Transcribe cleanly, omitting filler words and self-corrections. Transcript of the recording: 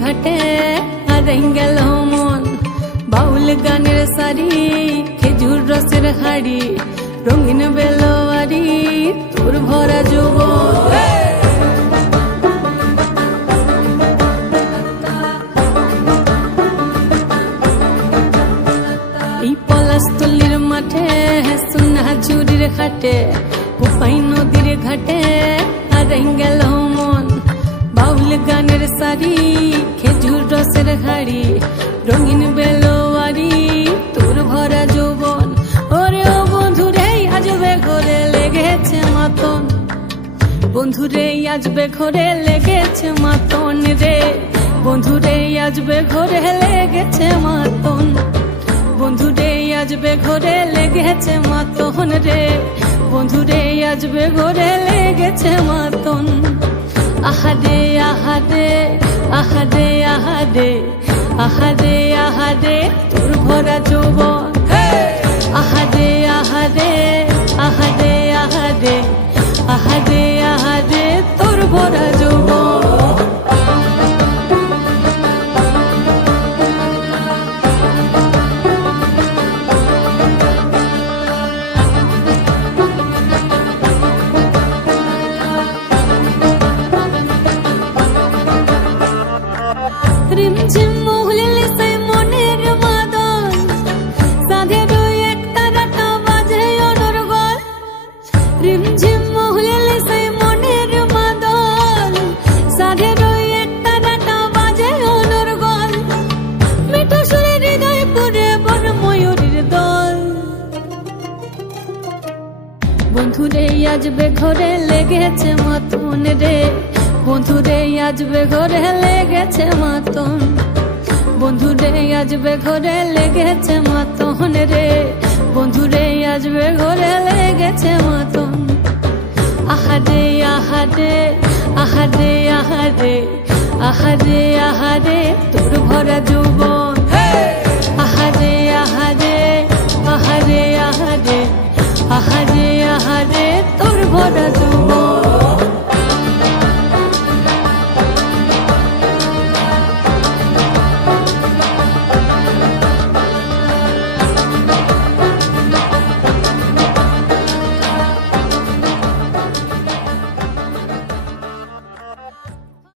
ঘাটে হারাই গেল মন বাউল গানের সারি খেজুর রসের হাড়ি রঙিন বেলোয়ারি তোর ভরা যৌবন এই পলাশতলির মাঠে সোনা ঝুরির ঘাটে কোপাই নদীর ঘাটে হারাই গেল মন বাউল গানের সারি খেজুর রসের হাড়ি রঙিন বেলোয়ারি তোর ভরা যৌবন ওরে ও বন্ধুরে আজবে ঘরে লেগেছে মাতন বন্ধুরে আজবে ঘরে লেগেছে মাতন রে বন্ধুরে আজবে ঘরে লেগেছে মাতন বন্ধুরে আজবে ঘরে লেগেছে মাতন রে বন্ধুরে আজবে ঘরে লেগেছে মাতন আহারে আহারে আহারে আহারে আহারে আহারে তোর ভরা যৌবন আহারে আহারে আহারে আহারে আহারে আহারে তোর ভরা যৌবন রিমঝিম মহুলিলে সে মনের মাদন সাধের এক তারাটা বাজে অনর্গল রিমঝিম মহুলিলে সে মনের মাদন সাধের এক তারাটা বাজে অনর্গল মিঠু সুরে হৃদয় পুরে বন ময়ূরীর দল বন্ধুরে আজবে ঘরে লেগেছে মাতন রে বন্ধুরে আজবে ঘরে লেগেছে মাতন বন্ধুরে আজবে ঘরে লেগেছে মাতন রে বন্ধুরে আজবে ঘরে লেগেছে মাতন আহারে আহারে আহারে আহারে আহারে আহারে তোর ভরা যৌবন